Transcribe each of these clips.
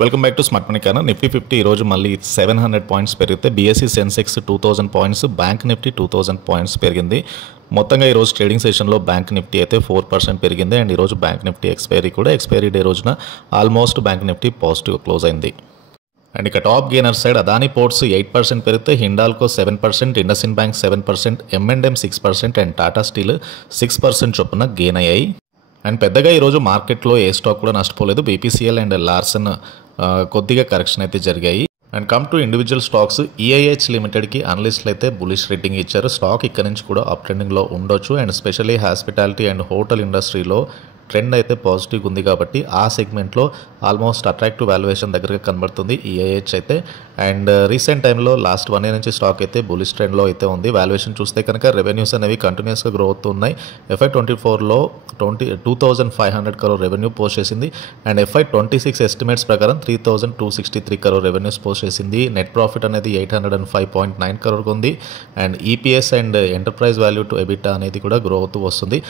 Welcome back to smart money channel. Nifty 50 ఈరోజు మళ్ళీ 700 points పెరిగితే BSc Sensex 2000 points, bank Nifty 2000 points పెరిగింది. మొత్తంగా ఈరోజు ట్రేడింగ్ సెషన్లో బ్యాంక్ నిఫ్టీ అయితే 4% పెరిగింది. అండ్ ఈరోజు బ్యాంక్ నిఫ్టీ ఎక్స్పైరీ డే రోజున almost bank Nifty positive close అయింది. అండ్ ఇక top gainer side Adani ports 8% పెరిగితే Hindalco 7%, IndusInd bank 7%, M&M 6% and Tata steel 6% చొప్పున గెయిన్ అయ్యాయి. అండ్ పెద్దగా ఈరోజు మార్కెట్లో ఏ స్టాక్ కూడా నష్టపోలేదు. బీపీసీఎల్ అండ్ లార్సన్ కొద్దిగా కరెక్షన్ అయితే జరిగాయి. And come to individual stocks, EIH లిమిటెడ్కి అనలిస్టులు అయితే బులిష్ రేటింగ్ ఇచ్చారు. స్టాక్ ఇక్కడ నుంచి కూడా అప్ ట్రెండింగ్లో ఉండొచ్చు. And specially hospitality and hotel ఇండస్ట్రీలో ట్రెండ్ అయితే పాజిటివ్గా ఉంది కాబట్టి ఆ సెగ్మెంట్లో ఆల్మోస్ట్ అట్రాక్టివ్ వాల్యుయేషన్ దగ్గరగా కనబడుతుంది ఈఐహెచ్ అయితే. అండ్ రీసెంట్ టైంలో లాస్ట్ 1 year నుంచి స్టాక్ అయితే బులిష్ ట్రెండ్లో అయితే ఉంది. వాల్యుయేషన్ చూస్తే కనుక రెవెన్యూస్ అనేవి కంటిన్యూస్గా గ్రో అవుతున్నాయి. FY24లో 2,500 crore రెవెన్యూ పోస్ట్ చేసింది. అండ్ FY26 ఎస్టిమేట్స్ ప్రకారం 3,263 crore రెవెన్యూస్ పోస్ట్ చేసింది. నెట్ ప్రాఫిట్ అనేది 805.9 crore ఉంది. And EPS and enterprise value to EBITDA అనేది కూడా గ్రో అవుతూ వస్తుంది.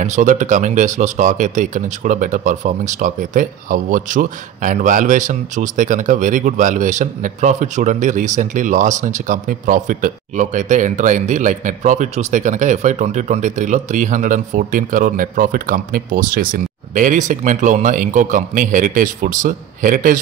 అండ్ సో దట్ కమింగ్ డేస్లో స్టాక్ అయితే ఇక్కడ నుంచి కూడా బెటర్ పర్ఫార్మింగ్ స్టాక్ అయితే అవ్వచ్చు. అండ్ వాల్యుయేషన్ చూస్తే కనుక very good valuation. Net profit చూడండి, రీసెంట్లీ లాస్ నుంచి కంపెనీ ప్రాఫిట్ లోకి అయితే ఎంటర్ అయింది. లైక్ నెట్ ప్రాఫిట్ చూస్తే కనుక FY2023లో 314 crore net profit company post చేసింది. డైరీ సెగ్మెంట్లో ఉన్న ఇంకో company heritage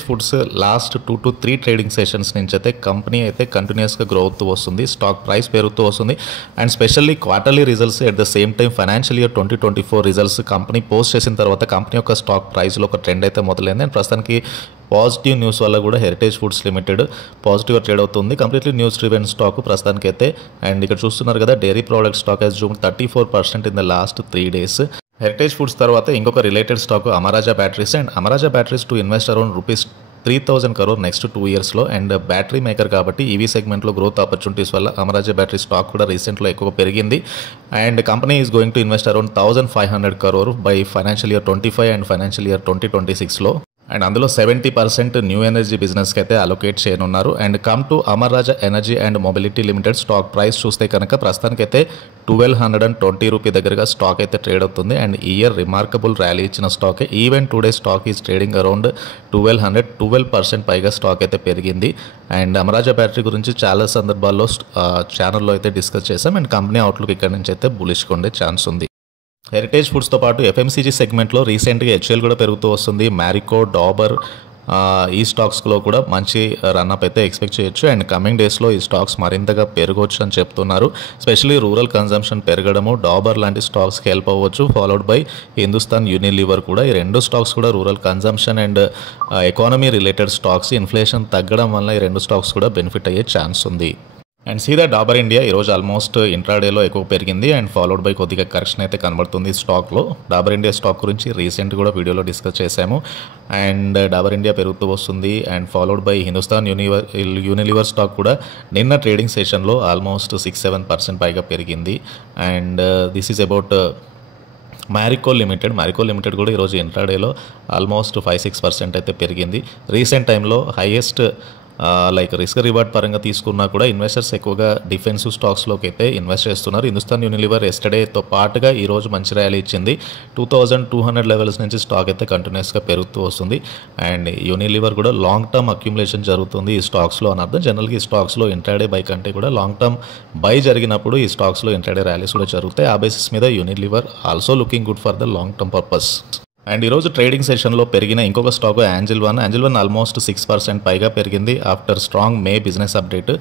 foods last 2 to 3 trading sessions నుంచి అయితే కంపెనీ అయితే కంటిన్యూస్గా గ్రో అవుతూ వస్తుంది. స్టాక్ ప్రైస్ పెరుగుతూ వస్తుంది. And specially quarterly results at the same time financial year 2024 results company post చేసిన తర్వాత కంపెనీ యొక్క స్టాక్ ప్రైస్లో ఒక ట్రెండ్ అయితే మొదలైంది. అండ్ ప్రస్తుతానికి పాజిటివ్ న్యూస్ వల్ల కూడా హెరిటేజ్ ఫుడ్స్ లిమిటెడ్ పాజిటివ్గా ట్రేడ్ అవుతుంది. కంప్లీట్లీ న్యూస్ డ్రివెన్ స్టాక్ ప్రస్తుతానికి అయితే. అండ్ ఇక్కడ చూస్తున్నారు కదా, dairy product stock has zoom 34% in the last 3 days. Heritage Foods తర్వాత ఇంకొక related stock Amara Raja Batteries. And Amara Raja Batteries to invest around ₹3,000 crore next 2 yearsలో. అండ్ బ్యాటరీ మేకర్ కాబట్టి ఈవీ సెగ్మెంట్లో గ్రోత్ ఆపర్చునిటీస్ వల్ల అమరాజా బ్యాటరీ స్టాక్ కూడా రీసెంట్లో ఎక్కువ పెరిగింది. And company is going to invest around 1,500 crore by financial year 25 and financial year 2026లో. And అందులో 70% న్యూ ఎనర్జీ బిజినెస్కి అయితే అలొకేట్ చేయనున్నారు. And come to Amara Raja Energy and Mobility Limited stock price చూస్తే కనుక ప్రస్తుతానికైతే ₹1,220 దగ్గరగా స్టాక్ అయితే ట్రేడ్ అవుతుంది. అండ్ ఈ ఇయర్ రిమార్కబుల్ ర్యాలీ ఇచ్చిన stock. Even today stock is trading around 12% పైగా స్టాక్ అయితే పెరిగింది. అండ్ అమరాజా బ్యాటరీ గురించి చాలా సందర్భాల్లో ఛానల్లో అయితే డిస్కస్ చేసాం. అండ్ కంపెనీ అవుట్లుక్ ఇక్కడ నుంచి అయితే బులిష్గా ఉండే ఛాన్స్ ఉంది. హెరిటేజ్ ఫుడ్స్తో పాటు FMCG సెగ్మెంట్లో రీసెంట్గా HUL కూడా పెరుగుతూ వస్తుంది. మ్యారికో, డాబర్ ఈ స్టాక్స్లో కూడా మంచి రన్అప్ అయితే ఎక్స్పెక్ట్ చేయొచ్చు. అండ్ కమింగ్ డేస్లో ఈ స్టాక్స్ మరింతగా పెరగవచ్చు అని చెప్తున్నారు. స్పెషల్లీ రూరల్ కన్జంప్షన్ పెరగడము డాబర్ లాంటి స్టాక్స్కి హెల్ప్ అవ్వచ్చు. ఫాలోడ్ బై హిందుస్థాన్ యూనిలివర్ కూడా. ఈ 2 స్టాక్స్ కూడా rural consumption and economy related stocks. Inflation తగ్గడం వల్ల ఈ 2 స్టాక్స్ కూడా బెనిఫిట్ అయ్యే ఛాన్స్ ఉంది. అండ్ సీదా డాబర్ ఇండియా ఈరోజు ఆల్మోస్ట్ ఇంట్రాడేలో ఎక్కువ పెరిగింది. అండ్ ఫాలోడ్ బై కొద్దిగా కరెక్షన్ అయితే కనబడుతుంది స్టాక్లో. డాబర్ ఇండియా స్టాక్ గురించి రీసెంట్ కూడా వీడియోలో డిస్కస్ చేశాము. అండ్ డాబర్ ఇండియా పెరుగుతూ వస్తుంది. And followed by Hindustan Unilever stock కూడా నిన్న ట్రేడింగ్ సెషన్లో ఆల్మోస్ట్ 6-7% పైగా పెరిగింది. And this is about Marico limited కూడా ఈరోజు ఇంట్రాడేలో ఆల్మోస్ట్ 5-6% అయితే పెరిగింది. రీసెంట్ టైంలో హైయెస్ట్ లైక్ రిస్క్ రివార్డ్ పరంగా తీసుకున్నా కూడా ఇన్వెస్టర్స్ ఎక్కువగా డిఫెన్సివ్ స్టాక్స్లోకి అయితే ఇన్వెస్ట్ చేస్తున్నారు. హిందుస్థాన్ యూనిలివర్ ఎస్టర్డేతో పాటుగా ఈరోజు మంచి ర్యాలీ ఇచ్చింది. 2,200 లెవెల్స్ నుంచి స్టాక్ అయితే కంటిన్యూస్గా పెరుగుతూ వస్తుంది. అండ్ యూనిలివర్ కూడా లాంగ్ టర్మ్ అక్యుములేషన్ జరుగుతుంది ఈ స్టాక్స్లో అని అర్థం. జనరల్గా ఈ స్టాక్స్లో ఇంట్రాడే బై కంటే కూడా లాంగ్ టర్మ్ బై జరిగినప్పుడు ఈ స్టాక్స్లో ఇంట్రాడే ర్యాలీస్ కూడా జరుగుతాయి. ఆ బేసిస్ మీద Unilever also looking good for the long term purpose. And ఈరోజు ట్రేడింగ్ సెషన్లో పెరిగిన ఇంకొక స్టాక్ యాంజిల్ వన్ ఆల్మోస్ట్ 6% పైగా పెరిగింది after strong May business update.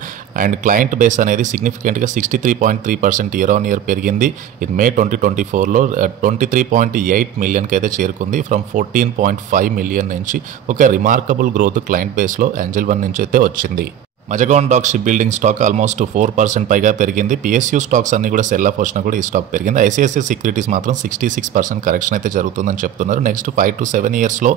And client base అనేది సిగ్నిఫికెంట్గా 63.3% year-on-year పెరిగింది. ఇది మే 2024లో 23.8 million అయితే చేరుకుంది. ఫ్రమ్ 14.5 million నుంచి ఒక రిమార్కబుల్ గ్రోత్ క్లయింట్ బేస్లో యాంజిల్ వన్ నుంచి అయితే వచ్చింది. Mazagon Dock Ship Building stock almost 4% పైగా పెరిగింది. PSU స్టాక్స్ అన్ని కూడా సెల్ ఆఫ్ వచ్చినా కూడా ఈ స్టాక్ పెరిగింది. ICICI సెక్యూరిటీస్ మాత్రం 66% కరెక్షన్ అయితే జరుగుతుందని చెప్తున్నారు. నెక్స్ట్ 5 to 7 yearsలో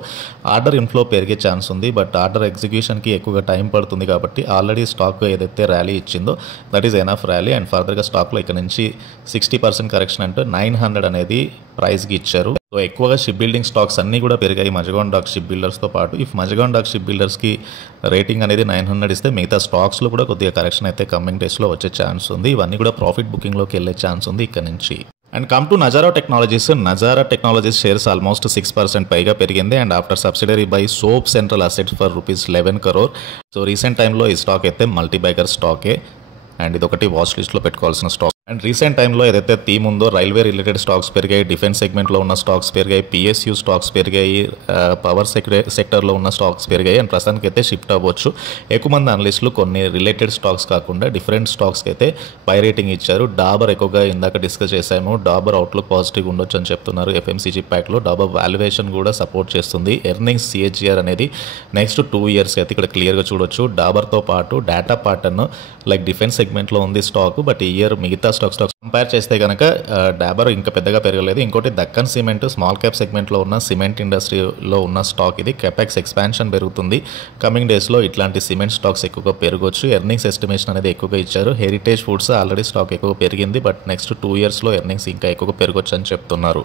ఆర్డర్ ఇన్ఫ్లో పెరిగే ఛాన్స్ ఉంది. బట్ ఆర్డర్ ఎగ్జిక్యూషన్కి ఎక్కువగా టైం పడుతుంది కాబట్టి ఆల్రెడీ స్టాక్ ఏదైతే ర్యాలీ ఇచ్చిందో that is enough rally. And ఫర్దర్గా స్టాక్లో ఇక్కడ నుంచి 60% కరెక్షన్ అంటే 900 అనేది ప్రైస్కి ఇచ్చారు. సో ఎక్కువగా షిప్ బిల్డింగ్ స్టాక్స్ అన్నీ కూడా పెరిగాయి మజగాన్ డాక్ షిప్ బిల్డర్స్తో పాటు. ఇఫ్ మజగాన్ డాక్ షిప్ బిల్డర్స్కి రేటింగ్ అనేది 900 ఇస్తే మిగతా స్టాక్స్లో కూడా కొద్దిగా కరెక్షన్ అయితే కమింగ్ డేస్లో వచ్చే ఛాన్స్ ఉంది. ఇవన్నీ కూడా ప్రాఫిట్ బుకింగ్లోకి వెళ్ళే ఛాన్స్ ఉంది ఇక్కడ నుంచి. And come to Nazara technologies shares almost 6% పైగా పెరిగింది and after subsidiary by soap central assets for ₹11 crore. So recent టైంలో ఈ స్టాక్ అయితే మల్టీబ్యాగర్ స్టాకే అండ్ ఇది ఒకటి వాచ్ లిస్ట్లో పెట్టుకోవాల్సిన స్టాక్. అండ్ రీసెంట్ టైంలో ఏదైతే థీమ్ ఉందో రైల్వే రిలేటెడ్ స్టాక్స్ పెరిగాయి, డిఫెన్స్ సెగ్మెంట్లో ఉన్న స్టాక్స్ పెరిగాయి, PSU స్టాక్స్ పెరిగాయి, పవర్ సెక్టర్లో ఉన్న స్టాక్స్ పెరిగాయి అండ్ ప్రస్తుతానికి అయితే షిఫ్ట్ అవ్వచ్చు. ఎక్కువ మంది అనలిస్టులు కొన్ని రిలేటెడ్ స్టాక్స్ కాకుండా డిఫరెంట్ స్టాక్స్కి అయితే పై రేటింగ్ ఇచ్చారు. డాబర్ ఎక్కువగా ఇందాక డిస్కస్ చేసాము, డాబర్ అవుట్లుక్ పాజిటివ్ ఉండొచ్చు అని చెప్తున్నారు. FMCG ప్యాక్లో డాబర్ వాల్యుయేషన్ కూడా సపోర్ట్ చేస్తుంది. ఎర్నింగ్స్ CAGR అనేది నెక్స్ట్ 2 years అయితే ఇక్కడ క్లియర్గా చూడొచ్చు. డాబర్తో పాటు డాటా పార్టన్ లైక్ డిఫెన్స్ సెగ్మెంట్లో ఉంది స్టాక్, బట్ ఈ ఇయర్ మిగతా స్టాక్స్ కంపేర్ చేస్తే కనుక డాబర్ ఇంకా పెద్దగా పెరగలేదు. ఇంకోటి దక్కన్ సిమెంట్ స్మాల్ క్యాప్ సెగ్మెంట్లో ఉన్న సిమెంట్ ఇండస్ట్రీలో ఉన్న స్టాక్ ఇది. కెపాక్స్ ఎక్స్పాన్షన్ పెరుగుతుంది. కమింగ్ డేస్లో ఇట్లాంటి సిమెంట్ స్టాక్స్ ఎక్కువగా పెరగవచ్చు. ఎర్నింగ్స్ ఎస్టిమేషన్ అనేది ఎక్కువగా ఇచ్చారు. హెరిటేజ్ ఫుడ్స్ ఆల్రెడీ స్టాక్ ఎక్కువ పెరిగింది, బట్ నెక్స్ట్ 2 yearsలో ఎర్నింగ్స్ ఇంకా ఎక్కువగా పెరగవచ్చు అని చెప్తున్నారు.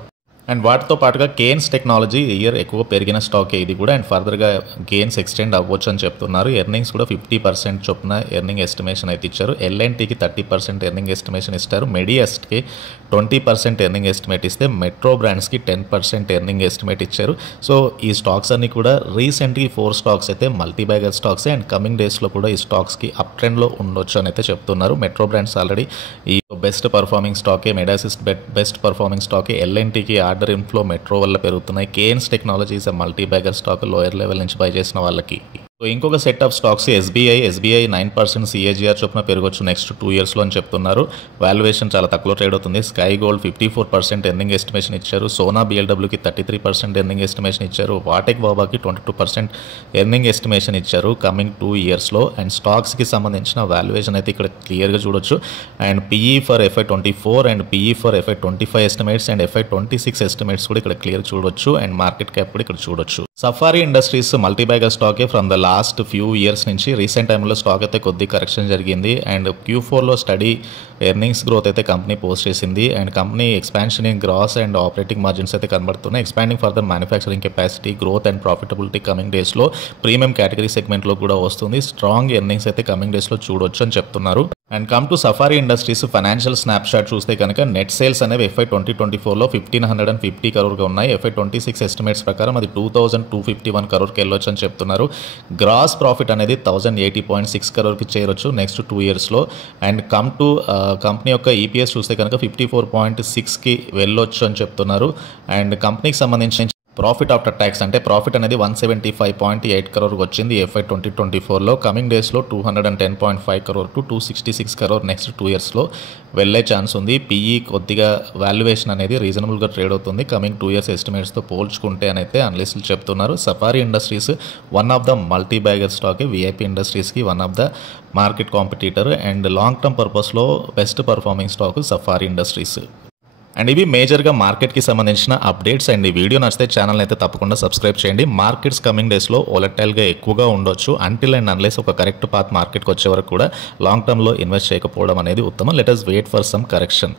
అండ్ వాటితో పాటుగా కేన్స్ టెక్నాలజీ ఇయర్ ఎక్కువ పెరిగిన స్టాకే ఇది కూడా అండ్ ఫర్దర్గా గెయిన్స్ ఎక్స్టెండ్ అవ్వచ్చు అని చెప్తున్నారు. ఎర్నింగ్స్ కూడా 50% చొప్పున ఎర్నింగ్ ఎస్టిమేషన్ అయితే ఇచ్చారు. L&Tకి 30% ఎర్నింగ్ ఎస్టిమేషన్ ఇస్తారు. మెడిఎస్ట్కి 20% ఎర్నింగ్ ఎస్టిమేట్ ఇస్తే మెట్రో బ్రాండ్స్కి 10% ఎర్నింగ్ ఎస్టిమేట్ ఇచ్చారు. సో ఈ స్టాక్స్ అన్ని కూడా రీసెంట్గా 4 స్టాక్స్ అయితే మల్టీబ్యాగర్ స్టాక్స్ అండ్ కమింగ్ డేస్లో కూడా ఈ స్టాక్స్కి అప్ ట్రెండ్లో ఉండొచ్చు అని అయితే చెప్తున్నారు. మెట్రో బ్రాండ్స్ ఆల్రెడీ ఈ బెస్ట్ పర్ఫార్మింగ్ స్టాకే, మెడాసిస్ బెస్ట్ పర్ఫార్మింగ్ స్టాకే. L&Tకి ఆర్డర్ ఇన్ఫ్లో మెట్రో వల్ల పెరుగుతున్నాయి. Kaynes Technologies multibagger stock lower level నుంచి బై చేసిన వాళ్ళకి. సో ఇంకొక set of stocks SBI 9% CAGR చొప్పున పెరగొచ్చు నెక్స్ట్ 2 yearsలో అని చెప్తున్నారు. వాల్యుయేషన్ చాలా తక్కువ ట్రేడ్ అవుతుంది. స్కై గోల్డ్ 54% ఎర్నింగ్ ఎస్టిమేషన్ ఇచ్చారు. సోనా BLWకి 33% ఎర్నింగ్ ఎస్టిమేషన్ ఇచ్చారు. వాటెక్ బాబాకి 22% ఎర్నింగ్ ఎస్టిమేషన్ ఇచ్చారు కమింగ్ 2 yearsలో. అండ్ స్టాక్స్కి సంబంధించిన వాల్యుయేషన్ అయితే ఇక్కడ క్లియర్గా చూడొచ్చు. And PE for FY24 and PE for FY25 estimates and FY26 estimates కూడా ఇక్కడ క్లియర్ చూడొచ్చు. అండ్ మార్కెట్ క్యాప్ కూడా ఇక్కడ చూడొచ్చు. సఫారీ ఇండస్ట్రీస్ మల్టీబ్యాగర్ స్టాకే from the last few years నుంచి. రీసెంట్ టైంలో స్టాక్ అయితే కొద్ది కరెక్షన్ జరిగింది అండ్ Q4లో స్టడీ ఎర్నింగ్స్ గ్రోత్ అయితే కంపెనీ పోస్ట్ చేసింది and company expansion in gross and operating margins అయితే కనబడుతున్నాయి. Expanding further manufacturing capacity, growth and profitability coming డేస్లో ప్రీమియం కేటగిరీ సెగ్మెంట్లో కూడా వస్తుంది. స్ట్రాంగ్ ఎర్నింగ్స్ అయితే కమింగ్ డేస్లో చూడొచ్చు అని చెప్తున్నారు. And come to safari industries financial snapshot చూస్తే కనుక నెట్ సేల్స్ అనేవి FY 2024లో 1,550 crore ఉన్నాయి. FY 26 ఎస్టిమేట్స్ ప్రకారం అది 2,251 crore వెళ్ళొచ్చు అని చెప్తున్నారు. గ్రాస్ ప్రాఫిట్ అనేది 1,080.6 crore చేరొచ్చు నెక్స్ట్ 2 yearsలో. అండ్ కమ్ టు కంపెనీ యొక్క EPS చూస్తే కనుక 54.6కి వెళ్ళొచ్చు అని చెప్తున్నారు. అండ్ కంపెనీకి సంబంధించిన ప్రాఫిట్ ఆఫ్టర్ ట్యాక్స్ అంటే ప్రాఫిట్ అనేది 175.8 crore వచ్చింది FY 2024లో. కమింగ్ డేస్లో 210.5 crore టు 266 crore నెక్స్ట్ 2 yearsలో వెళ్ళే ఛాన్స్ ఉంది. PE కొద్దిగా వాల్యుయేషన్ అనేది రీజనబుల్గా ట్రేడ్ అవుతుంది కమింగ్ 2 years ఎస్టిమేట్స్తో పోల్చుకుంటే అని అయితే అనలిస్టులు చెప్తున్నారు. Safari Industries one of the multibagger stock, VIP ఇండస్ట్రీస్కి one of the market competitor and long term పర్పస్లో best performing stock Safari Industries. And ఇవి మేజర్గా మార్కెట్కి సంబంధించిన అప్డేట్స్. అండ్ ఈ వీడియో నచ్చితే ఛానల్ అయితే తప్పకుండా సబ్స్క్రైబ్ చేయండి. మార్కెట్స్ కమింగ్ డేస్లో వోలటైల్గా ఎక్కువగా ఉండొచ్చు. అంటిల్ అండ్ అన్లెస్ ఒక కరెక్ట్ పాత్ మార్కెట్కి వచ్చే వరకు కూడా లాంగ్ టర్మ్లో ఇన్వెస్ట్ చేయకపోవడం అనేది ఉత్తమం. Let us wait for some correction.